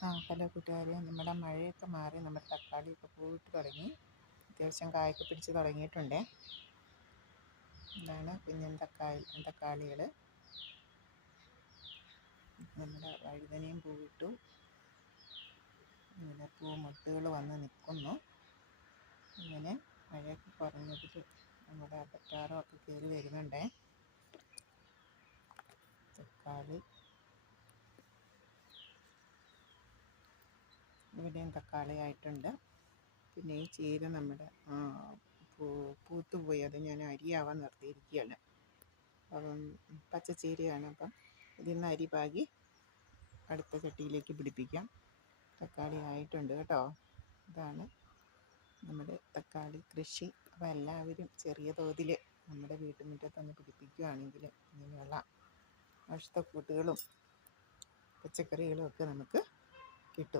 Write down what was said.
Hello കൂട്ടുകാരെ, നമ്മുടെ മഴയൊക്കെ മാറി നമ്മുടെ തക്കാളിയൊക്കെ പൂവിട്ട് തുടങ്ങി. അത്യാവശ്യം കായൊക്കെ പിടിച്ച് തുടങ്ങിയിട്ടുണ്ട്. ഇതാണ് കുഞ്ഞൻ തക്കാളികൾ. നമ്മുടെ വഴുതനയും പൂവിട്ടു. ഇങ്ങനെ പൂമൊട്ടുകൾ വന്ന് നിൽക്കുന്നു. ഇങ്ങനെ മഴയൊക്കെ കുറഞ്ഞതിൽ നമ്മുടെ പറ്റാറൊക്കെ കയറി വരുന്നുണ്ട്. തക്കാളി ഇവിടെയും തക്കാളി ആയിട്ടുണ്ട്. പിന്നെ ഈ ചീര നമ്മുടെ പൂത്തുപോയി, അത് ഞാൻ അരിയാവാൻ നിർത്തിയിരിക്കുകയാണ്. അപ്പം പച്ചച്ചീരയാണ്. അപ്പം ഇതിൽ നിന്ന് അരി പാകി അടുത്ത ചട്ടിയിലേക്ക് പിടിപ്പിക്കാം. തക്കാളി ആയിട്ടുണ്ട് കേട്ടോ. ഇതാണ് നമ്മുടെ തക്കാളി കൃഷി. അപ്പോൾ എല്ലാവരും ചെറിയ തോതിൽ നമ്മുടെ വീട്ടുമുറ്റത്തൊന്ന് പിടിപ്പിക്കുകയാണെങ്കിൽ ഇങ്ങനെയുള്ള ഔഷധക്കൂട്ടുകളും പച്ചക്കറികളും ഒക്കെ നമുക്ക് കിട്ടും.